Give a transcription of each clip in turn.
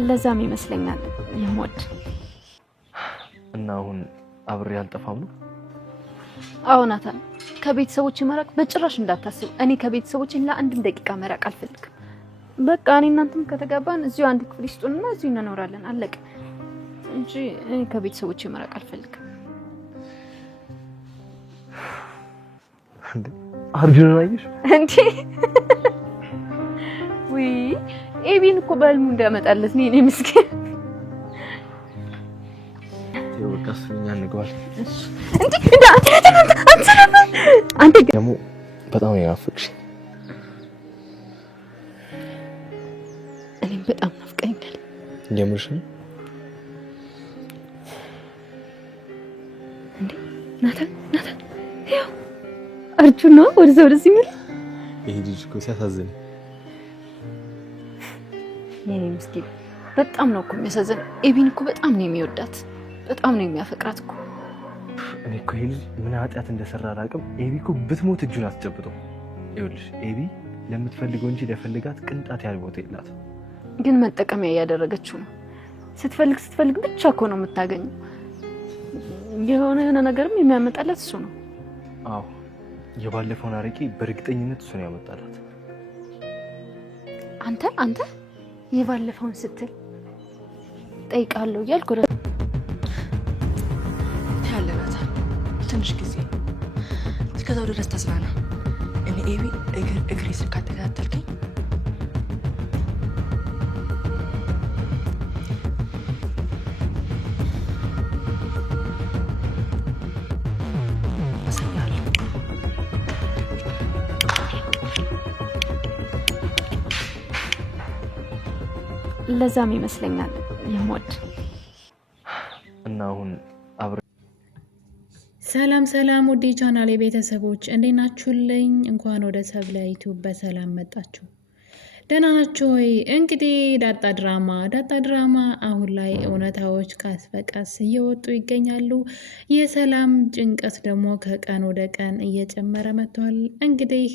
ለዛም ይመስለኛል የሞት እና አሁን አብሬ አልጠፋም ነው? አዎ ናታን፣ ከቤተሰቦች መራቅ በጭራሽ እንዳታስብ። እኔ ከቤተሰቦች ለአንድም ደቂቃ መራቅ አልፈልግም። በቃ እኔ እናንተም ከተጋባን እዚሁ አንድ ክፍል ይስጡንና እዚሁ እንኖራለን፣ አለቀ እንጂ እኔ ከቤተሰቦች መራቅ አልፈልግም። እንዴ አርጁን አይሽ እንዴ ወይ ኤቢን እኮ በልሙ እንዳመጣለት ነው እኔ ምስኪን። ወቀስኛ እንግባል እንዴ አንተ ደግሞ በጣም ያፈቅሽ። እኔም በጣም ናፍቀኛል። የምርሽ ነው እንዴ? ናታን ያው አርጁን ነው ወደዚህ የሚል ይሄ ልጅ እኮ ሲያሳዝን። የኔ ምስኪን በጣም ነው እኮ የሚያሳዝን። ኤቢን እኮ በጣም ነው የሚወዳት፣ በጣም ነው የሚያፈቅራት እኮ። እኔ እኮ ይሄ ልጅ ምን ኃጢአት እንደሰራ አላውቅም። ኤቢ እኮ ብትሞት እጁን አስጨብጠው። ይኸውልሽ ኤቢ ለምትፈልገው እንጂ ለፈልጋት ቅንጣት ያህል ቦታ የላት። ግን መጠቀሚያ እያደረገችው ነው። ስትፈልግ ብቻ እኮ ነው የምታገኘው። የሆነ ነገርም የሚያመጣላት እሱ ነው። አዎ የባለፈውን አረቄ በእርግጠኝነት እሱ ነው ያመጣላት። አንተ የባለፈውን ስትል ጠይቃለሁ እያልኩ ያለናታ ትንሽ ጊዜ እስከዛው ድረስ ተስራና እኔ ኤቢ እግሬ ስር ካተከታተልከኝ ለዛም ይመስለኛል የሞት እና አሁን ሰላም ውዴ ቻናሌ ቤተሰቦች እንዴት ናችሁልኝ? እንኳን ወደ ሰብለ ዩቲዩብ በሰላም መጣችሁ። ደህና ናችሁ ወይ? እንግዲህ ዳጣ ድራማ አሁን ላይ እውነታዎች ቀስ በቀስ እየወጡ ይገኛሉ። የሰላም ጭንቀት ደግሞ ከቀን ወደ ቀን እየጨመረ መጥቷል። እንግዲህ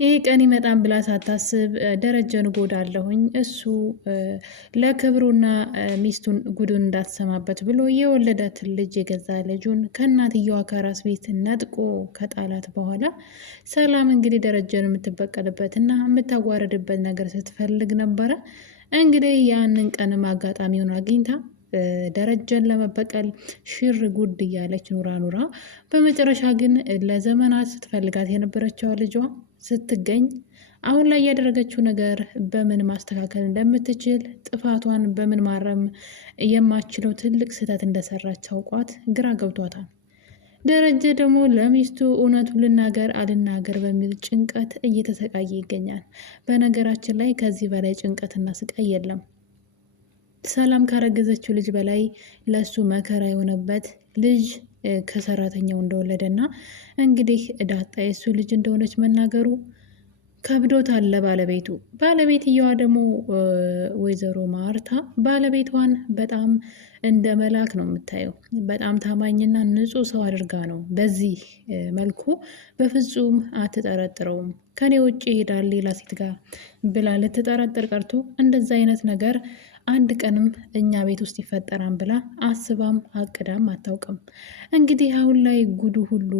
ይሄ ቀን ይመጣን ብላ ሳታስብ ደረጀን ጎዳለሁኝ እሱ ለክብሩና ሚስቱን ጉዱን እንዳትሰማበት ብሎ የወለዳትን ልጅ የገዛ ልጁን ከእናትየዋ ከራስ ቤት ነጥቆ ከጣላት በኋላ ሰላም እንግዲህ ደረጀን የምትበቀልበትና የምታዋረድበት ነገር ስትፈልግ ነበረ። እንግዲህ ያንን ቀንም አጋጣሚውን አግኝታ ደረጀን ለመበቀል ሽር ጉድ እያለች ኑራ በመጨረሻ ግን ለዘመናት ስትፈልጋት የነበረችው ልጇ ስትገኝ አሁን ላይ ያደረገችው ነገር በምን ማስተካከል እንደምትችል ጥፋቷን በምን ማረም የማችለው ትልቅ ስህተት እንደሰራች አውቋት ግራ ገብቷታል። ደረጀ ደግሞ ለሚስቱ እውነቱን ልናገር አልናገር በሚል ጭንቀት እየተሰቃየ ይገኛል። በነገራችን ላይ ከዚህ በላይ ጭንቀትና ስቃይ የለም። ሰላም ካረገዘችው ልጅ በላይ ለሱ መከራ የሆነበት ልጅ ከሰራተኛው እንደወለደና እንግዲህ ዳጣ የሱ ልጅ እንደሆነች መናገሩ ከብዶታል ለባለቤቱ። ባለቤትየዋ ደግሞ ወይዘሮ ማርታ ባለቤቷን በጣም እንደ መልአክ ነው የምታየው። በጣም ታማኝና ንጹሕ ሰው አድርጋ ነው በዚህ መልኩ በፍጹም አትጠረጥረውም። ከኔ ውጭ ይሄዳል ሌላ ሴት ጋር ብላ ልትጠረጥር ቀርቶ እንደዛ አይነት ነገር አንድ ቀንም እኛ ቤት ውስጥ ይፈጠራል ብላ አስባም አቅዳም አታውቅም። እንግዲህ አሁን ላይ ጉዱ ሁሉ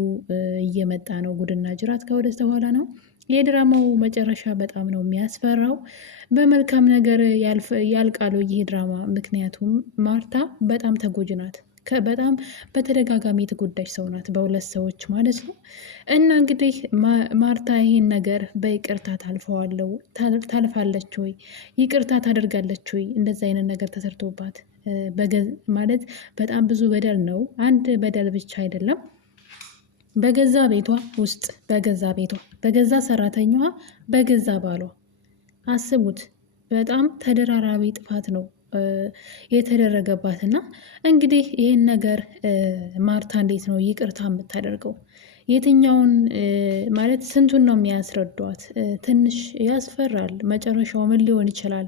እየመጣ ነው። ጉድና ጅራት ከወደስ በኋላ ነው። የድራማው መጨረሻ በጣም ነው የሚያስፈራው። በመልካም ነገር ያልቃሉ ይህ ድራማ። ምክንያቱም ማርታ በጣም ተጎጂ ናት። በጣም በተደጋጋሚ የተጎዳች ሰው ናት፣ በሁለት ሰዎች ማለት ነው። እና እንግዲህ ማርታ ይህን ነገር በይቅርታ ታልፋለች ወይ? ይቅርታ ታደርጋለች ወይ? እንደዚ አይነት ነገር ተሰርቶባት ማለት በጣም ብዙ በደል ነው። አንድ በደል ብቻ አይደለም። በገዛ ቤቷ ውስጥ በገዛ ሰራተኛዋ በገዛ ባሏ አስቡት። በጣም ተደራራቢ ጥፋት ነው የተደረገባትና እንግዲህ ይህን ነገር ማርታ እንዴት ነው ይቅርታ የምታደርገው? የትኛውን ማለት ስንቱን ነው የሚያስረዷት? ትንሽ ያስፈራል። መጨረሻው ምን ሊሆን ይችላል?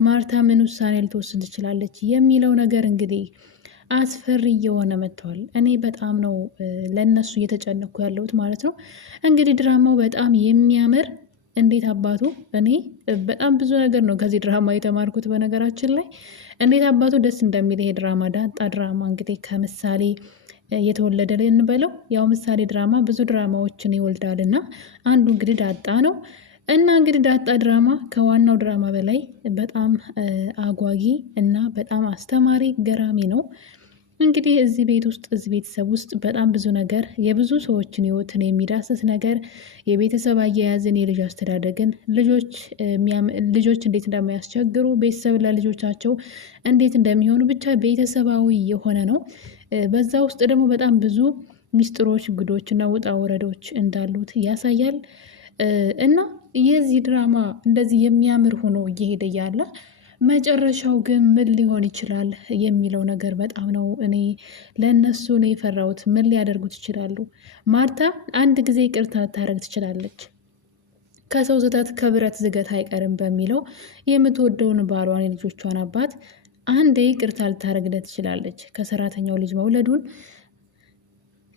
ማርታ ምን ውሳኔ ልትወስን ትችላለች የሚለው ነገር እንግዲህ አስፈሪ እየሆነ መጥቷል። እኔ በጣም ነው ለነሱ እየተጨነኩ ያለሁት ማለት ነው። እንግዲህ ድራማው በጣም የሚያምር እንዴት አባቱ እኔ በጣም ብዙ ነገር ነው ከዚህ ድራማ የተማርኩት። በነገራችን ላይ እንዴት አባቱ ደስ እንደሚል ይሄ ድራማ ዳጣ ድራማ እንግዲህ ከምሳሌ የተወለደ እንበለው። ያው ምሳሌ ድራማ ብዙ ድራማዎችን ይወልዳል እና አንዱ እንግዲህ ዳጣ ነው። እና እንግዲህ ዳጣ ድራማ ከዋናው ድራማ በላይ በጣም አጓጊ እና በጣም አስተማሪ ገራሚ ነው። እንግዲህ እዚህ ቤት ውስጥ እዚህ ቤተሰብ ውስጥ በጣም ብዙ ነገር የብዙ ሰዎችን ህይወትን የሚዳስስ ነገር የቤተሰብ አያያዝን፣ የልጅ አስተዳደግን፣ ልጆች እንዴት እንደሚያስቸግሩ ቤተሰብ ለልጆቻቸው እንዴት እንደሚሆኑ ብቻ ቤተሰባዊ የሆነ ነው። በዛ ውስጥ ደግሞ በጣም ብዙ ሚስጥሮች፣ ጉዶች እና ውጣ ወረዶች እንዳሉት ያሳያል። እና የዚህ ድራማ እንደዚህ የሚያምር ሆኖ እየሄደ ያለ መጨረሻው ግን ምን ሊሆን ይችላል የሚለው ነገር በጣም ነው እኔ ለእነሱ ነው የፈራሁት። ምን ሊያደርጉት ይችላሉ? ማርታ አንድ ጊዜ ይቅርታ ልታደርግ ትችላለች። ከሰው ስህተት ከብረት ዝገት አይቀርም በሚለው የምትወደውን ባሏን የልጆቿን አባት አንዴ ይቅርታ ልታደርግለት ትችላለች። ከሰራተኛው ልጅ መውለዱን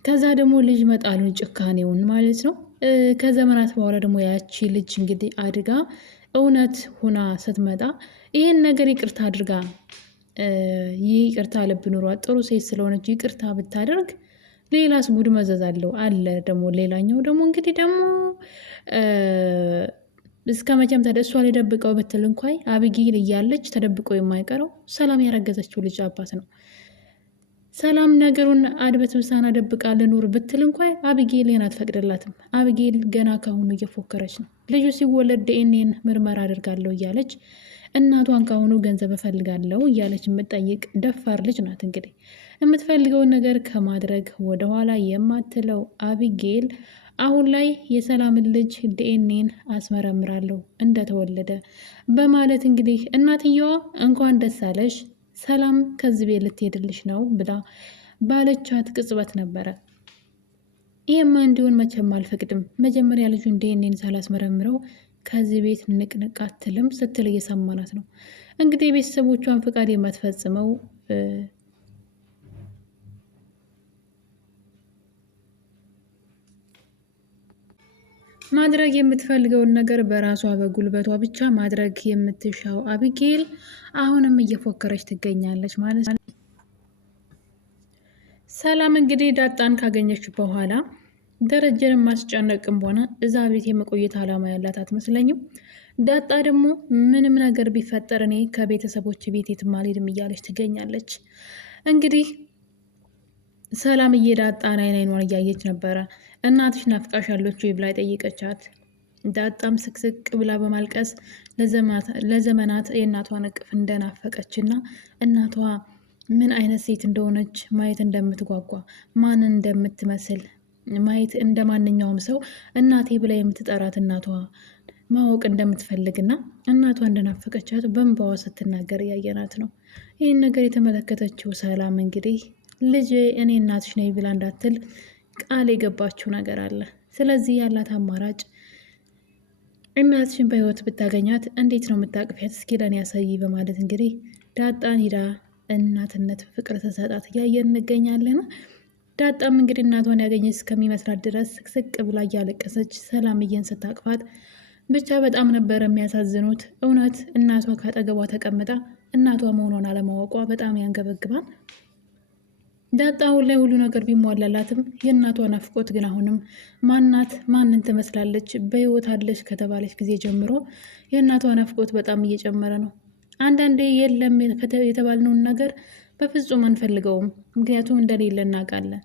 ከዛ ደግሞ ልጅ መጣሉን ጭካኔውን ማለት ነው። ከዘመናት በኋላ ደግሞ ያቺ ልጅ እንግዲህ አድጋ እውነት ሁና ስትመጣ ይህን ነገር ይቅርታ አድርጋ ይህ ይቅርታ ልብ ኑሯት ጥሩ ሴት ስለሆነች ይቅርታ ብታደርግ ሌላስ ጉድ መዘዝ አለው አለ። ደግሞ ሌላኛው ደግሞ እንግዲህ ደግሞ እስከ መቼም እሷ ላይ ደብቀው ብትል እንኳን አብጊል እያለች ተደብቀው የማይቀረው ሰላም ያረገዘችው ልጅ አባት ነው። ሰላም ነገሩን አድበስብሳና ደብቃ ልኑር ብትል እንኳን አብጌልን አትፈቅድላትም። አብጌል ገና ካሁኑ እየፎከረች ነው። ልጁ ሲወለድ ዲኤንኤን ምርመራ አድርጋለሁ እያለች እናቷን ካሁኑ ገንዘብ እፈልጋለሁ እያለች የምትጠይቅ ደፋር ልጅ ናት። እንግዲህ የምትፈልገውን ነገር ከማድረግ ወደኋላ የማትለው አብጌል አሁን ላይ የሰላምን ልጅ ዲኤንኤን አስመረምራለሁ እንደተወለደ በማለት እንግዲህ እናትየዋ እንኳን ደስ አለሽ ሰላም ከዚህ ቤት ልትሄድልሽ ነው ብላ ባለቻት ቅጽበት ነበረ። ይህማ እንዲሆን መቼም አልፈቅድም፣ መጀመሪያ ልጁን ዲኤንኤን ሳላስመረምረው ከዚህ ቤት ንቅንቅ አትልም ስትል እየሰማናት ነው። እንግዲህ የቤተሰቦቿን ፍቃድ የማትፈጽመው ማድረግ የምትፈልገውን ነገር በራሷ በጉልበቷ ብቻ ማድረግ የምትሻው አቢጌል አሁንም እየፎከረች ትገኛለች ማለት ነው። ሰላም እንግዲህ ዳጣን ካገኘች በኋላ ደረጀን ማስጨነቅም ሆነ እዛ ቤት የመቆየት ዓላማ ያላት አትመስለኝም። ዳጣ ደግሞ ምንም ነገር ቢፈጠር እኔ ከቤተሰቦች ቤት የትም አልሄድም እያለች ትገኛለች። እንግዲህ ሰላምዬ ዳጣን አይኗን እያየች ነበረ። እናትሽ ናፍቃሻለች ወይ ብላ ጠየቀቻት። ዳጣም ስቅስቅ ብላ በማልቀስ ለዘመናት የእናቷን እቅፍ እንደናፈቀችና እናቷ ምን አይነት ሴት እንደሆነች ማየት እንደምትጓጓ ማንን እንደምትመስል ማየት እንደ ማንኛውም ሰው እናቴ ብላ የምትጠራት እናቷ ማወቅ እንደምትፈልግና እናቷ እንደናፈቀቻት በእንባዋ ስትናገር እያየናት ነው። ይህን ነገር የተመለከተችው ሰላም እንግዲህ ልጅ እኔ እናትሽ ነኝ ብላ እንዳትል ቃል የገባችው ነገር አለ። ስለዚህ ያላት አማራጭ እናትሽን በህይወት ብታገኛት እንዴት ነው የምታቅፊያት? እስኪ ለኔ ያሳይ በማለት እንግዲህ ዳጣን ሂዳ እናትነት ፍቅር ተሰጣት እያየን እንገኛለን። ዳጣም እንግዲህ እናቷን ያገኘች እስከሚመስላት ድረስ ስቅስቅ ብላ እያለቀሰች ሰላምዬን ስታቅፋት ብቻ በጣም ነበር የሚያሳዝኑት። እውነት እናቷ ካጠገቧ ተቀምጣ እናቷ መሆኗን አለማወቋ በጣም ያንገበግባል። ዳጣ አሁን ላይ ሁሉ ነገር ቢሟላላትም የእናቷ ናፍቆት ግን አሁንም ማናት? ማንን ትመስላለች? በህይወት አለች ከተባለች ጊዜ ጀምሮ የእናቷ ናፍቆት በጣም እየጨመረ ነው። አንዳንዴ የለም የተባልነውን ነገር በፍጹም አንፈልገውም፣ ምክንያቱም እንደሌለ እናውቃለን።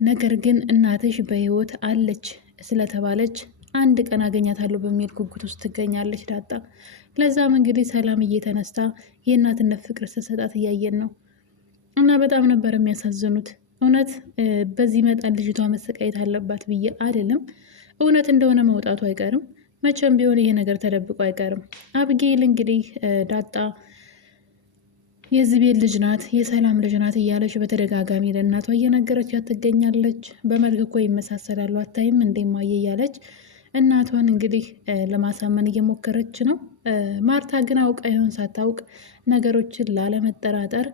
ነገር ግን እናትሽ በህይወት አለች ስለተባለች አንድ ቀን አገኛታለሁ በሚል ጉጉት ውስጥ ትገኛለች ዳጣ። ለዛም እንግዲህ ሰላም እየተነስታ የእናትነት ፍቅር ስትሰጣት እያየን ነው። እና በጣም ነበር የሚያሳዝኑት። እውነት በዚህ መጠን ልጅቷ መሰቃየት አለባት ብዬ አይደለም። እውነት እንደሆነ መውጣቱ አይቀርም። መቼም ቢሆን ይሄ ነገር ተደብቆ አይቀርም። አብጌል እንግዲህ ዳጣ የዚህ ቤት ልጅ ናት፣ የሰላም ልጅ ናት እያለች በተደጋጋሚ ለእናቷ እየነገረቻት ትገኛለች። በመልክ እኮ ይመሳሰላሉ አታይም እንደማየ እያለች እናቷን እንግዲህ ለማሳመን እየሞከረች ነው። ማርታ ግን አውቃ ይሆን ሳታውቅ ነገሮችን ላለመጠራጠር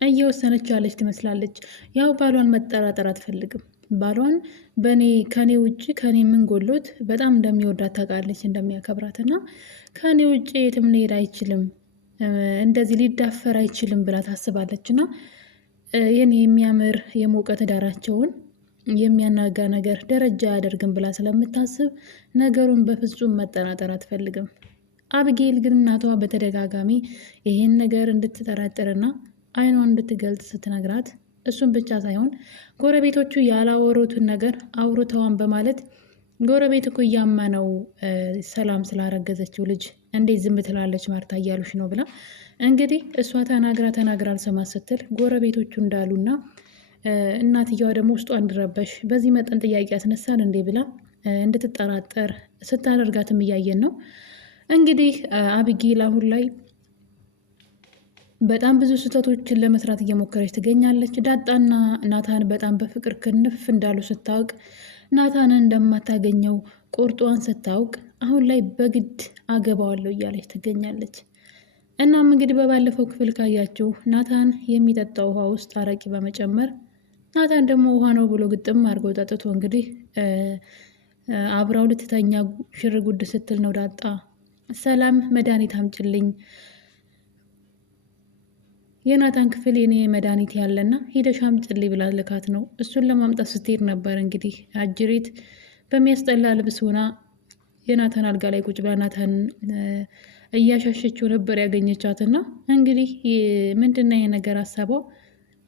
እየወሰነች ያለች ትመስላለች። ያው ባሏን መጠራጠር አትፈልግም። ባሏን ከኔ ውጭ ከኔ ምን ጎሎት በጣም እንደሚወዳት ታውቃለች፣ እንደሚያከብራት እና ከኔ ውጭ የትም ሊሄድ አይችልም፣ እንደዚህ ሊዳፈር አይችልም ብላ ታስባለች። እና ይህን የሚያምር የሞቀ ትዳራቸውን የሚያናጋ ነገር ደረጃ አያደርግም ብላ ስለምታስብ ነገሩን በፍጹም መጠራጠር አትፈልግም። አብጌል ግን እናቷ በተደጋጋሚ ይሄን ነገር እንድትጠራጥርና አይኗን እንድትገልጽ ስትነግራት እሱን ብቻ ሳይሆን ጎረቤቶቹ ያላወሩትን ነገር አውርተዋን በማለት ጎረቤት እኮ እያመነው ሰላም ስላረገዘችው ልጅ እንዴት ዝም ትላለች ማርታ እያሉሽ ነው ብላ እንግዲህ እሷ ተናግራ አልሰማ ስትል ጎረቤቶቹ እንዳሉና እናትየዋ ደግሞ ውስጧ እንዲረበሽ በዚህ መጠን ጥያቄ ያስነሳል እንዴ ብላ እንድትጠራጠር ስታደርጋትም እያየን ነው። እንግዲህ አቢጌል አሁን ላይ በጣም ብዙ ስህተቶችን ለመስራት እየሞከረች ትገኛለች። ዳጣና ናታን በጣም በፍቅር ክንፍ እንዳሉ ስታውቅ ናታንን እንደማታገኘው ቁርጧን ስታውቅ አሁን ላይ በግድ አገባዋለሁ እያለች ትገኛለች። እናም እንግዲህ በባለፈው ክፍል ካያችሁ ናታን የሚጠጣው ውሃ ውስጥ አረቂ በመጨመር ናታን ደግሞ ውሃ ነው ብሎ ግጥም አድርጎ ጠጥቶ እንግዲህ አብራው ልትተኛ ሽር ጉድ ስትል ነው ዳጣ ሰላም መድኃኒት አምጭልኝ፣ የናታን ክፍል የኔ መድኃኒት ያለና ሂደሽ አምጭልኝ ብላ ልካት ነው። እሱን ለማምጣት ስትሄድ ነበር እንግዲህ አጅሬት በሚያስጠላ ልብስ ሆና የናታን አልጋ ላይ ቁጭ ብላ ናታን እያሻሸችው ነበር ያገኘቻትና እንግዲህ ምንድነው ይሄ ነገር ሀሳቧ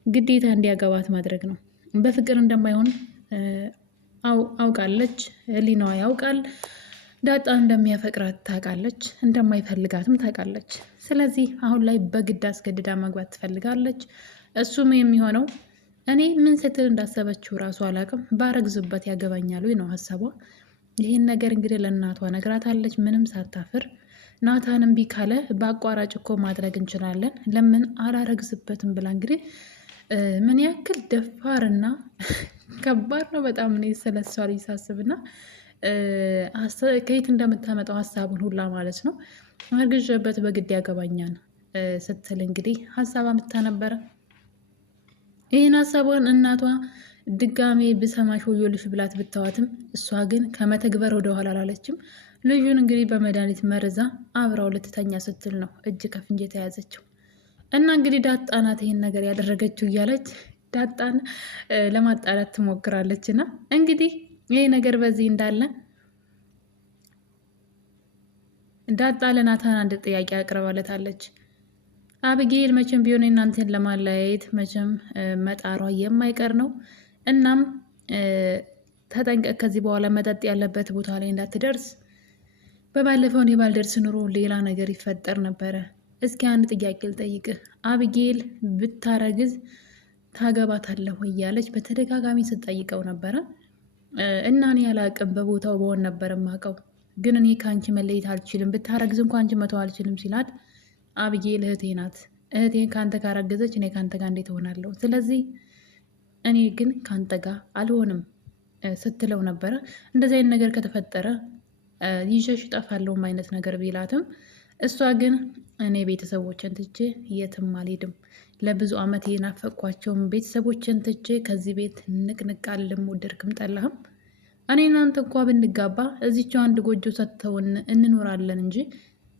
ግዴታ እንዲያገባት ማድረግ ነው። በፍቅር እንደማይሆን አውቃለች፣ ህሊናዋ ያውቃል። ዳጣ እንደሚያፈቅራት ታውቃለች፣ እንደማይፈልጋትም ታውቃለች። ስለዚህ አሁን ላይ በግድ አስገድዳ መግባት ትፈልጋለች። እሱም የሚሆነው እኔ ምን ስትል እንዳሰበችው ራሱ አላውቅም፣ ባረግዝበት ያገባኛሉ ነው ሀሳቧ። ይህን ነገር እንግዲህ ለእናቷ ነግራታለች፣ ምንም ሳታፍር። ናታን እምቢ ካለ በአቋራጭ እኮ ማድረግ እንችላለን፣ ለምን አላረግዝበትም ብላ እንግዲህ ምን ያክል ደፋርና ከባድ ነው በጣም እኔ ስለሷ ልጅ ሳስብና ከየት እንደምታመጣው ሀሳቡን ሁላ ማለት ነው። አርግዤበት በግድ ያገባኛል ስትል እንግዲህ ሀሳብ አምጥታ ነበረ። ይህን ሀሳቧን እናቷ ድጋሜ ብሰማሽ ወዮልሽ ብላት ብታዋትም እሷ ግን ከመተግበር ወደኋላ አላለችም። ልጁን እንግዲህ በመድኃኒት መርዛ አብራው ልትተኛ ስትል ነው እጅ ከፍንጅ የተያዘችው። እና እንግዲህ ዳጣ ናት ይሄን ነገር ያደረገችው እያለች ዳጣን ለማጣላት ትሞክራለች። እና እንግዲህ ይሄ ነገር በዚህ እንዳለ ዳጣ ለናታን አንድ ጥያቄ አቅርባለታለች። አብጌል መቼም ቢሆን እናንተን ለማለያየት መቼም መጣሯ የማይቀር ነው። እናም ተጠንቀቅ፣ ከዚህ በኋላ መጠጥ ያለበት ቦታ ላይ እንዳትደርስ። በባለፈው እኔ ባልደርስ ኑሮ ሌላ ነገር ይፈጠር ነበረ። እስኪ አንድ ጥያቄ ልጠይቅህ፣ አብጌል ብታረግዝ ታገባታለህ ወይ እያለች በተደጋጋሚ ስትጠይቀው ነበረ። እና እኔ ያላቅም በቦታው በሆን ነበር የማውቀው፣ ግን እኔ ከአንቺ መለየት አልችልም፣ ብታረግዝ እንኳ አንቺ መተው አልችልም ሲላት፣ አብጌል እህቴ ናት፣ እህቴ ከአንተ ጋር ረገዘች፣ እኔ ከአንተ ጋር እንዴት እሆናለሁ? ስለዚህ እኔ ግን ከአንተ ጋር አልሆንም ስትለው ነበረ። እንደዚህ አይነት ነገር ከተፈጠረ ይዤሽ እጠፋለሁም አይነት ነገር ቢላትም እሷ ግን እኔ ቤተሰቦችን ትቼ የትም አልሄድም፣ ለብዙ ዓመት የናፈቅኳቸውን ቤተሰቦችን ትቼ ከዚህ ቤት ንቅንቅ አልልም፣ ወደድክም ጠላህም። እኔ እናንተ እንኳ ብንጋባ እዚችው አንድ ጎጆ ሰጥተውን እንኖራለን እንጂ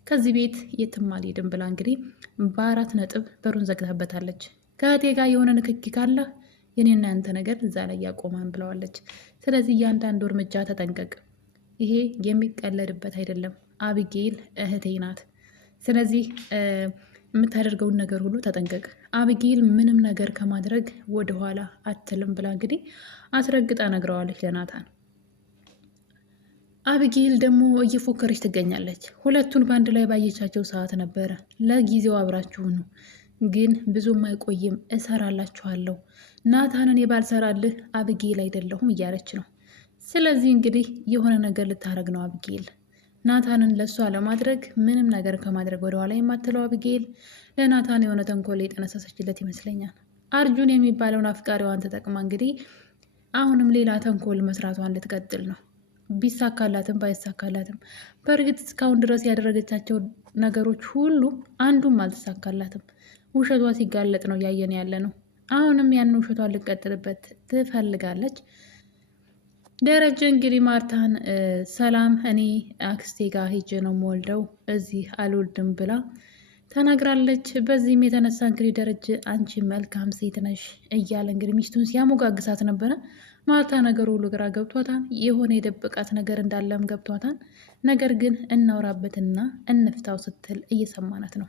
ከዚህ ቤት የትም አልሄድም ብላ እንግዲህ በ4 ነጥብ በሩን ዘግታበታለች። ከእህቴ ጋር የሆነ ንክኪ ካለ የኔና ያንተ ነገር እዛ ላይ ያቆማን ብለዋለች። ስለዚህ እያንዳንዱ እርምጃ ተጠንቀቅ፣ ይሄ የሚቀለድበት አይደለም። አብጌል እህቴ ናት። ስለዚህ የምታደርገውን ነገር ሁሉ ተጠንቀቅ። አብጌል ምንም ነገር ከማድረግ ወደኋላ አትልም ብላ እንግዲህ አስረግጣ ነግረዋለች ለናታን። አብጌል ደግሞ እየፎከረች ትገኛለች። ሁለቱን በአንድ ላይ ባየቻቸው ሰዓት ነበረ ለጊዜው አብራችሁ ነው፣ ግን ብዙም አይቆይም፣ እሰራላችኋለሁ፣ ናታንን የባልሰራልህ አብጌል አይደለሁም እያለች ነው። ስለዚህ እንግዲህ የሆነ ነገር ልታረግ ነው አብጌል። ናታንን ለእሷ ለማድረግ ምንም ነገር ከማድረግ ወደኋላ የማትለው አብጌል ለናታን የሆነ ተንኮል የጠነሰሰችለት ይመስለኛል። አርጁን የሚባለውን አፍቃሪዋን ተጠቅማ እንግዲህ አሁንም ሌላ ተንኮል መስራቷን ልትቀጥል ነው። ቢሳካላትም ባይሳካላትም በእርግጥ እስካሁን ድረስ ያደረገቻቸው ነገሮች ሁሉ አንዱም አልተሳካላትም። ውሸቷ ሲጋለጥ ነው እያየን ያለ ነው። አሁንም ያን ውሸቷን ልትቀጥልበት ትፈልጋለች። ደረጀ እንግዲህ ማርታን ሰላም እኔ አክስቴ ጋር ሄጄ ነው የምወልደው እዚህ አልወልድም ብላ ተናግራለች። በዚህም የተነሳ እንግዲህ ደረጀ አንቺ መልካም ሴት ነሽ እያለ እንግዲህ ሚስቱን ሲያሞጋግሳት ነበረ። ማርታ ነገሩ ሁሉ ግራ ገብቷታል። የሆነ የደበቃት ነገር እንዳለም ገብቷታል። ነገር ግን እናውራበትና እንፍታው ስትል እየሰማናት ነው።